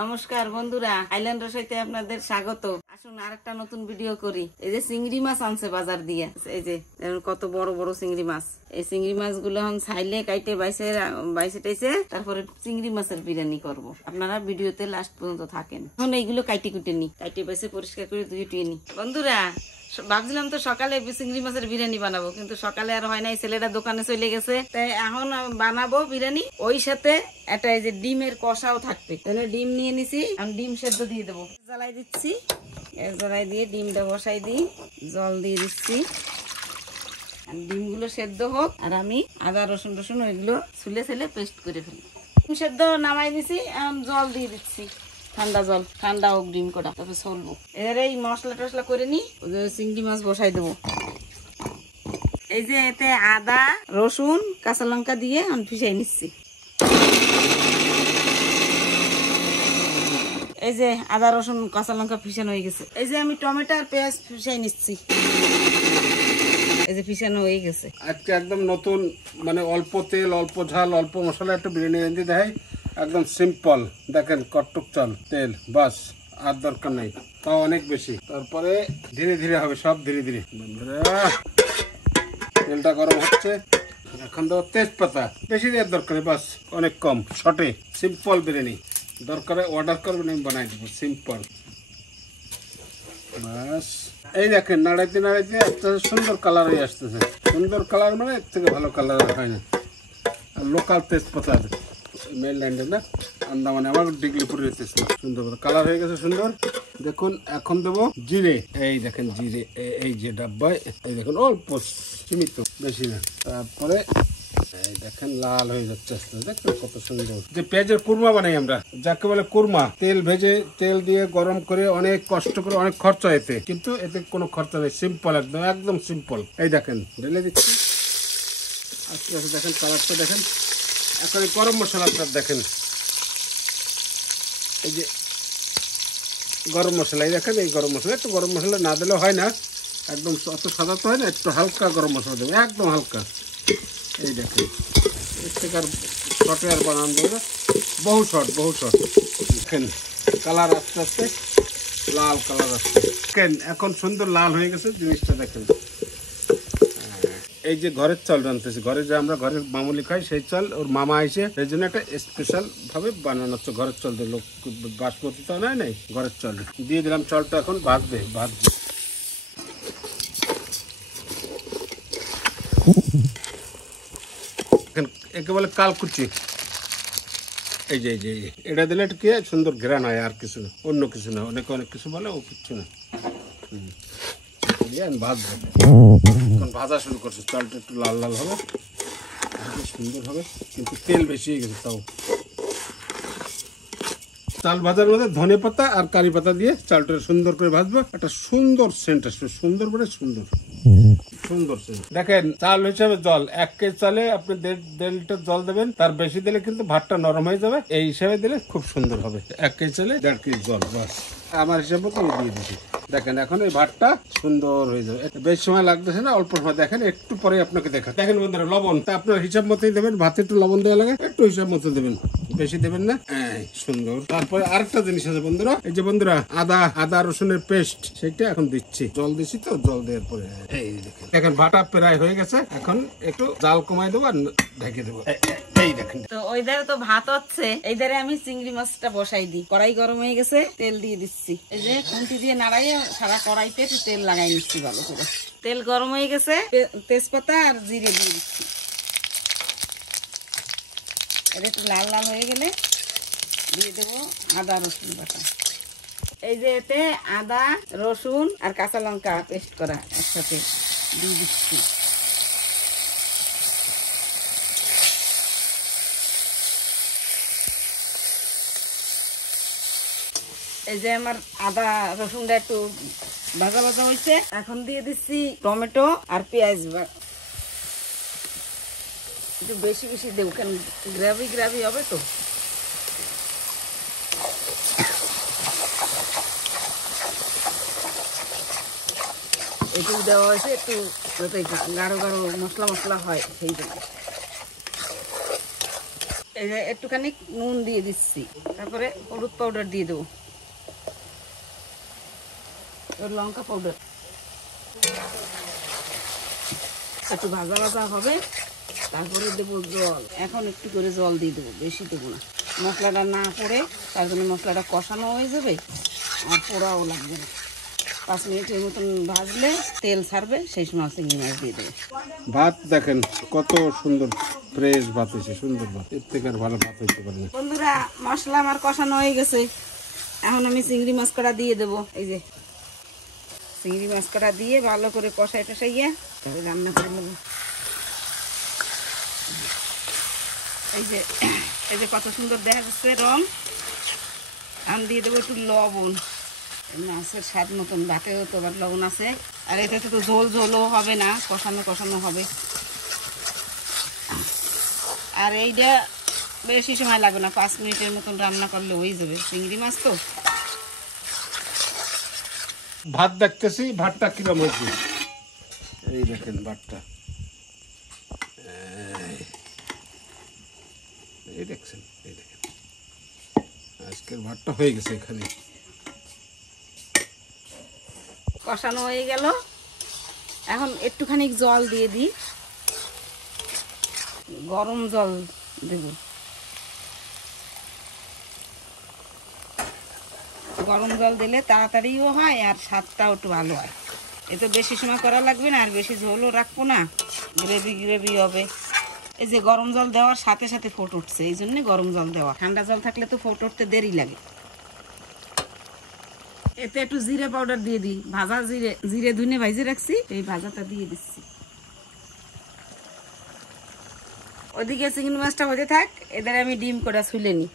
নমস্কার বন্ধুরা, আইল্যান্ড রসাইতে আপনাদের স্বাগত। আসুন আরেকটা নতুন ভিডিও করি। এই যে চিংড়ি মাছ আনছে বাজার দিয়ে, এই যে কত বড় বড় চিংড়ি মাছ। এই চিংড়ি মাছগুলো এখন ছাইলে কাইটে বাইসে টাইছে, তারপরে চিংড়ি মাছের বিরিয়ানি করব। আপনারা ভিডিওতে লাস্ট পর্যন্ত থাকেন। এখন এইগুলো কাইটে কুটে নি, কাইটে বাইসে পরিষ্কার করে ধুয়ে টুয়ে নি। বন্ধুরা ভাবছিলাম তো সকালে চিংড়ি মাছের বিরিয়ানি বানাবো, কিন্তু সকালে আর হয় নাই, ছেলেটা দোকানে চলে গেছে। তাই এখন বানাবো বিরিয়ানি, ওই সাথে একটা এই যে ডিমের কষাও থাকবে। তাহলে ডিম নিয়ে নিছি, আমি ডিম সেদ্ধ দিয়ে দেবো। জ্বালাই দিচ্ছি, জ্বালাই দিয়ে ডিমটা বসাই দিই, জল দিয়ে দিচ্ছি। ডিমগুলো সেদ্ধ হোক, আর আমি আদা রসুন টসুন ওইগুলো ছুলে পেস্ট করে ফেলি। ডিম সেদ্ধ নামাই দিছি, এখন জল দিয়ে দিচ্ছি, ঠান্ডা জল, ঠান্ডা হোক ডিম কটা, তারপরে চলবো। এবারে এই মশলা টসলা করে নি, চিংড়ি মাছ বসাই দেবো। এই যে এতে আদা রসুন কাঁচা লঙ্কা দিয়ে আমি পিষাই নিচ্ছি। এই যে আদা রসুন কাঁচা লঙ্কা পিষানো হয়ে গেছে। এই যে আমি টমেটো আর পেঁয়াজ পিষাই নিচ্ছি। এই যে পিষানো হয়ে গেছে। আজকে একদম নতুন, মানে অল্প তেল অল্প ঝাল অল্প মশলা একটা বিরিয়ানি রেঁধে দেয়। একদম সিম্পল, দেখেন কটটুক চাল তেল, বাস আর দরকার নাই, তাও অনেক বেশি। তারপরে ধীরে ধীরে হবে, সব ধীরে ধীরে। তেলটা গরম হচ্ছে, এখন তো তেজপাতা, বেশি দেওয়ার দরকার নেই, বাস অনেক কম, শর্টে সিম্পল বিরিয়ানি। দরকারে অর্ডার করবেন, আমি বানাই দেবো সিম্পল, বাস। এই দেখেন নাড়াইতে নাড়াইতে একটা সুন্দর কালার হয়ে আসতেছে। সুন্দর কালার মানে এর থেকে ভালো কালার হয় না। আর লোকাল তেজপাতা মেনল্যান্ডের না, আন্দামানে, আমার ডিগলিপুরের তেজপাতা। সুন্দর কালার হয়ে গেছে, সুন্দর। দেখুন এখন দেবো জিরে। এই দেখেন জিরে, এই যে ডাব্বায়, এই দেখুন অল্প সীমিত, বেশি না। তারপরে এই দেখেন লাল হয়ে যাচ্ছে আস্তে, দেখেন কত সুন্দর। যে পেঁয়াজের কুরমা বানাই আমরা, যাকে বলে কুরমা, তেল ভেজে তেল দিয়ে গরম করে অনেক কষ্ট করে, অনেক খরচা এতে, কিন্তু এতে কোনো খরচা নেই, সিম্পল, একদম একদম সিম্পল। এই দেখেন ঢেলে দিচ্ছি আস্তে আস্তে, দেখেন কালারটা দেখেন। এখন এই গরম মশলাটা দেখেন, এই যে গরম মশলা, এই দেখেন এই গরম মশলা। একটু গরম মশলা না দিলেও হয় না, একদম অত সাদা তো হয় না, একটু হালকা গরম মশলা দেবো, একদম হালকা। এই দেখেন এর থেকে আর শর্টে আর বানানো দেবো না, বহু শর্ট দেখেন কালার আস্তে আস্তে লাল কালার আসছে। দেখেন এখন সুন্দর লাল হয়ে গেছে জিনিসটা, দেখেন। এই যে ঘরের চাল রান্তেছি, ঘরে যে আমরা ঘরের মামুলি খাই সেই চাল, ওর মামা এসে এই জন্য একটা স্পেশাল ভাবে বানানো হচ্ছে। ঘরের চাল দিয়ে, লোক বাসমতি তো নাই, ঘরের চাল দিয়ে দিলাম। চালটা এখন ভাজবে। একে বলে কালকুচি। এই যে এটা দিলে একটু কি সুন্দর ঘ্রাণ হয়, আর কিছু না, অন্য কিছু না। অনেক কিছু বলে, ও কিচ্ছু না। ভাজবো, এখন ভাজা শুরু করছে। চালটা একটু লাল লাল হবে, সুন্দর হবে, কিন্তু তেল বেশি হয়ে গেছে। তাও চাল ভাজার মধ্যে ধনে পাতা আর কারি পাতা দিয়ে চালটা সুন্দর করে ভাজবো, একটা সুন্দর সেন্ট আসবে। সুন্দর মানে সুন্দর সেন্ট। দেখেন চাল হিসাবে জল, 1 কেজি চালে আপনি 1.5 লিটার জল দেবেন, তার বেশি দিলে কিন্তু ভাতটা নরম হয়ে যাবে। এই হিসাবে দিলে খুব সুন্দর হবে। 1 কেজি চালে 1.5 কেজি জল, বাস আমার হিসাব মতো আমি দিয়ে দিচ্ছি। দেখেন এখন এই ভাতটা সুন্দর হয়ে যাবে, বেশি সময় লাগতেছে না, অল্প সময়। দেখেন একটু পরে আপনাকে দেখেন বন্ধুরা, লবণ আপনার হিসাব মতোই দেবেন। ভাতে একটু লবণ দেওয়া লাগে, একটু হিসাব মতো দেবেন, বেশি দেবেন না। সুন্দর। তারপরে আরেকটা জিনিস আছে বন্ধুরা, এই যে বন্ধুরা আদা রসুনের পেস্ট, সেটা এখন দিচ্ছি। জল দিচ্ছি তো, জল দেওয়ার পরে এই দেখেন ভাটা প্রায় হয়ে গেছে। এখন একটু জাল কমাই দেবো আর ঢেকে দেবো। এই দেখেন, তো ওই ধারে তো ভাত হচ্ছে, এই ধারে আমি চিংড়ি মাছটা বসাই দিই। কড়াই গরম হয়ে গেছে, তেল দিয়ে দিচ্ছি। এই যে খুন্তি দিয়ে নাড়াইয়ে সারা কড়াইতে একটু তেল লাগাই নিচ্ছি ভালো করে। তেল গরম হয়ে গেছে, তেজপাতা আর জিরে দিয়ে দিচ্ছি। এটা একটু লাল লাল হয়ে গেলে দিয়ে দেবো আদা রসুন বাটা। এই যে এতে আদা রসুন আর কাঁচা লঙ্কা পেস্ট করা একসাথে দিয়ে দিচ্ছি। এই যে আমার আদা রসুনটা একটু ভাজা ভাজা হয়েছে, এখন দিয়ে দিচ্ছি টমেটো আর পেঁয়াজ। একটু বেশি বেশি দেবো, কেন গ্রাভি হবে তো। একটু দেওয়া হয়েছে, একটু যাতে গাঢ় গাঢ় মশলা হয় সেই জন্য। এই যে একটুখানি নুন দিয়ে দিচ্ছি, তারপরে হলুদ পাউডার দিয়ে দেবো, লঙ্কা পাউডার, একটু ভাজা ভাজা হবে, তারপরে দেবো জল। এখন একটু করে জল দিয়ে দেবো, বেশি দেবো না, মশলাটা না পড়ে, তার জন্য মশলাটা কষানো হয়ে যাবে আর পোড়াও লাগবে না। 5 মিনিটের মতন ভাজলে তেল ছাড়বে, সেই সময় চিংড়ি মাছ দিয়ে দেবে। ভাত দেখেন কত সুন্দর ফ্রেশ ভাত হয়েছে, সুন্দর ভাত, এর থেকে আর ভালো ভাত হইতে পারে না। বন্ধুরা, মশলা আমার কষানো হয়ে গেছে, এখন আমি চিংড়ি মাছ কটা দিয়ে দেবো। এই যে চিংড়ি মাছ কটা দিয়ে ভালো করে কষাই টসাইয়া তবে রান্না করে নেবো। এই যে কত সুন্দর দেখা যাচ্ছে রং। আমি দিয়ে দেবো একটু লবণ, মাছের স্বাদ মতন, ভাতেও তো আবার লবণ আছে, আর এটাতে তো ঝোল ঝোলও হবে না, কষানো কষানো হবে। আর এইটা বেশি সময় লাগবে না, 5 মিনিটের মতন রান্না করলে হয়ে যাবে, চিংড়ি মাছ তো। ভাত দেখতেছি, ভাতটা কিরম হয়েছে, এই দেখেন ভাতটা, এই দেখছেন, এই দেখেন আজকের ভাতটা হয়ে গেছে। এখানে কষানো হয়ে গেল, এখন একটুখানি জল দিয়ে দিই, গরম জল দেব। গরম জল দিলে তাড়াতাড়িও হয় আর স্বাদটাও একটু ভালো হয়। এতে বেশি সময় করা লাগবে না, আর বেশি ঝোলও রাখবো না, গ্রেভি গ্রেভি হবে। এই যে গরম জল দেওয়ার সাথে সাথে ফোট উঠছে, এই জন্য গরম জল দেওয়া। ঠান্ডা জল থাকলে তো ফোট উঠতে দেরি লাগে। এতে একটু জিরে পাউডার দিয়ে দিই, ভাজা জিরে ধুনে ভাজে রাখছি, এই ভাজাটা দিয়ে দিচ্ছি। ওইদিকে চিংড়ি মাছটা হতে থাক, এদের আমি ডিম কটা ছুলে নিই।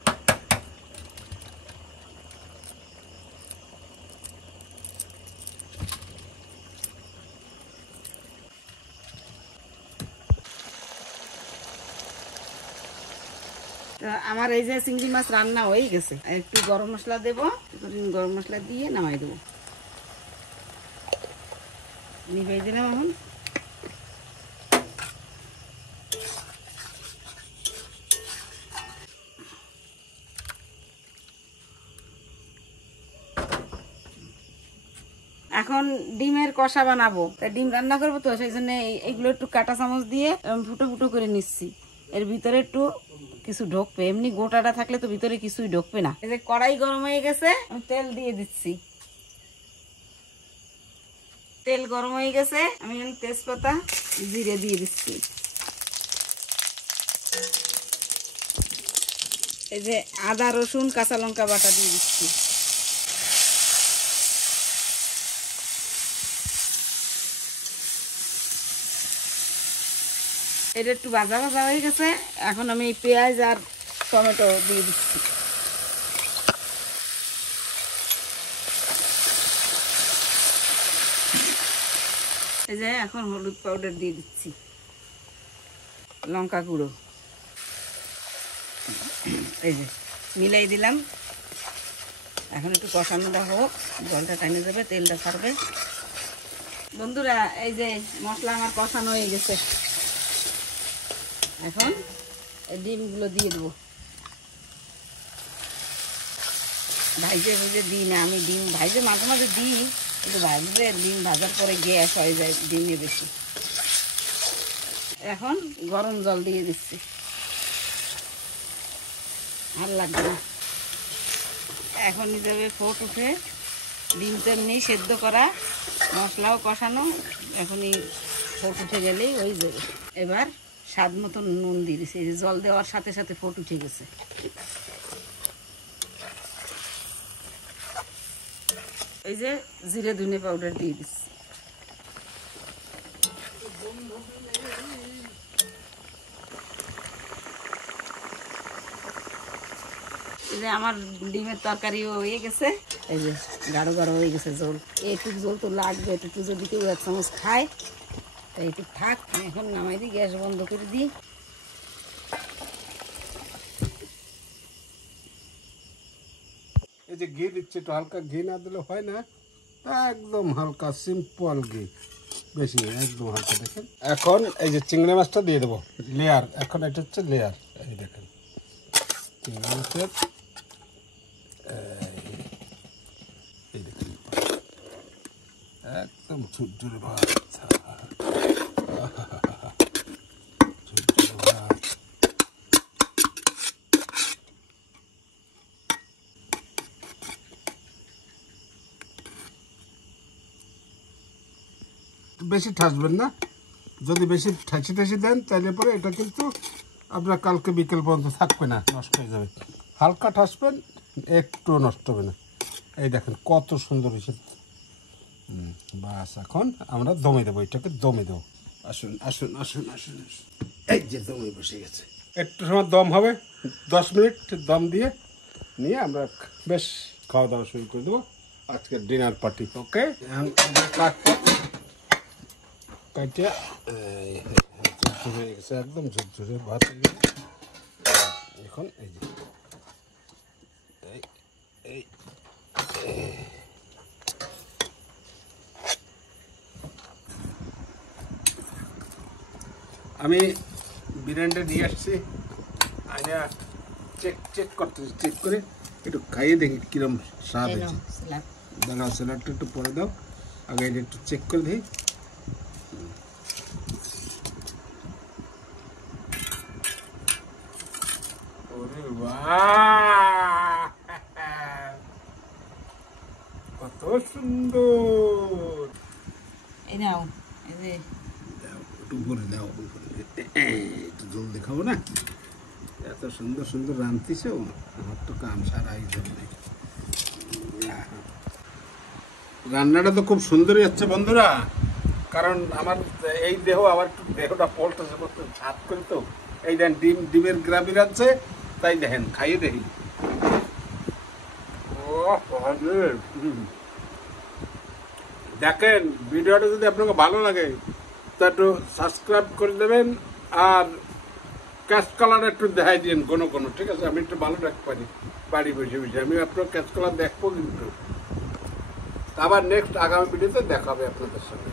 আমার এই যে চিংড়ি মাছ রান্না হয়ে গেছে, একটু গরম মশলা দেবো, গরম মশলা দিয়ে নামাই দেবো। নিভাই দিলাম। এখন এখন ডিমের কষা বানাবো, ডিম রান্না করবো তো, সেই জন্য এইগুলো একটু কাঁটা চামচ দিয়ে ফুটো ফুটো করে নিচ্ছি। এর ভিতরে একটু কিছু ঢোকবে, এমনি গোটাটা থাকলে তো ভিতরে কিছুই ঢোকবে না। এই যে কড়াই গরম হয়ে গেছে, আমি তেল দিয়ে দিচ্ছি। তেল গরম হয়ে গেছে, আমি তেজপাতা জিরে দিয়ে দিচ্ছি। এই যে আদা রসুন কাঁচা লঙ্কা বাটা দিয়ে দিচ্ছি। এটা একটু ভাজা ভাজা হয়ে গেছে, এখন আমি পেঁয়াজ আর টমেটো দিয়ে দিচ্ছি। এই যে এখন হলুদ পাউডার দিয়ে দিচ্ছি, লঙ্কা গুঁড়ো, এই যে মিলাই দিলাম। এখন একটু কষানোটা হোক, জলটা টাইনে যাবে, তেলটা ছাড়বে। বন্ধুরা, এই যে মশলা আমার কষানো হয়ে গেছে, এখন ডিমগুলো দিয়ে দেবো। ভাইজে ভেজে দিই না আমি, ডিম ভাইজে মাঝে মাঝে দিই, কিন্তু ভাজলে ডিম ভাজার পরে গ্যাস হয়ে যায় ডিমে বেশি। এখন গরম জল দিয়ে দিচ্ছি, আর লাগবে না। এখন যাবে ফোট উঠে, ডিম তো এমনি সেদ্ধ করা, মশলাও কষানো, এখনই ফোট উঠে গেলেই হয়ে যাবে। এবার স্বাদ মতন নুন দিয়ে দিচ্ছি, জল দেওয়ার সাথে সাথে ফোট উঠে গেছে। এই যে জিরে ধনে পাউডার দিয়ে দিচ্ছি। এই যে আমার ডিমের তরকারিও হয়ে গেছে, এই যে গাঢ় গাঢ় হয়ে গেছে ঝোল। এইটুক ঝোল তো লাগবে, একটু যদি কেউ 1 চামচ খায় তাই একটু থাক। এখন নামাই দিই, গ্যাস বন্ধ করে দিই। এই যে ঘি দিচ্ছে, একটু হালকা ঘি না দিলে হয় না, একদম হালকা সিম্পল ঘি, বেশি না, একদম হালকা। দেখেন এখন এই যে চিংড়ি মাছটা দিয়ে দেবো, লেয়ার, এখন এটা হচ্ছে লেয়ার, এই দেখেন চিংড়ি মাছের এই দেখুন একদম ঝুরঝুরে ভাত, ঝুরঝুরে ভাত। বেশি ঠাসবেন না, যদি বেশি ঠাসি ঠাসি দেন তাহলে পরে এটা কিন্তু আপনার কালকে বিকেল পর্যন্ত থাকবে না, নষ্ট হয়ে যাবে। হালকা ঠাসবেন, একটু নষ্ট হবে না। এই দেখেন কত সুন্দর হয়েছে। বাস এখন আমরা দমে দেবো, এটাকে দমে দেবো। আসুন আসুন আসুন আসুন আসুন, এই যে দমে বসে গেছে। একটু সময় দম হবে, 10 মিনিট দম দিয়ে নিয়ে আমরা বেশ খাওয়া দাওয়া শুরু করে দেবো। আজকের ডিনার পার্টি। ওকে, কাটিয়ে হয়ে গেছে, একদম ঝুরঝুরে ভাত হয়ে গেছে। এখন এই যে এই আমি বিরিয়ানিটা নিয়ে আসছি, আইনা চেক করতেছি, চেক করে একটু খাইয়ে দেখি কিরম স্বাদ হয়েছে। দাঁড়াও, স্যালাডটা একটু পরে দাও, আগে এটা একটু চেক করে দিই। ওরে বাহ, কত সুন্দর। এই নাও, এই যে একটু উপরে দাও, একটু জল দেখাবো না, এত সুন্দর সুন্দর রাঁধতেছে, আমার তো কাম সারা এই জন্য। রান্নাটা তো খুব সুন্দরই হচ্ছে বন্ধুরা, কারণ আমার এই দেহ আবার একটু দেহটা পল্টাছে করতে হাত করে, তো এই দেন ডিমের গ্রাভি রাখছে, তাই দেখেন খাইয়ে দেখি। দেখেন ভিডিওটা যদি আপনাকে ভালো লাগে তা একটু সাবস্ক্রাইব করে দেবেন, আর ক্যাশ কালার একটু দেখাই দিন কোনো কোনো, ঠিক আছে? আমি একটু ভালো রাখতে পারি বাড়ি বসে বসে, আমি আপনার ক্যাশ কালার দেখবো, কিন্তু আবার নেক্সট আগামী ভিডিওতে দেখাবে আপনাদের সঙ্গে।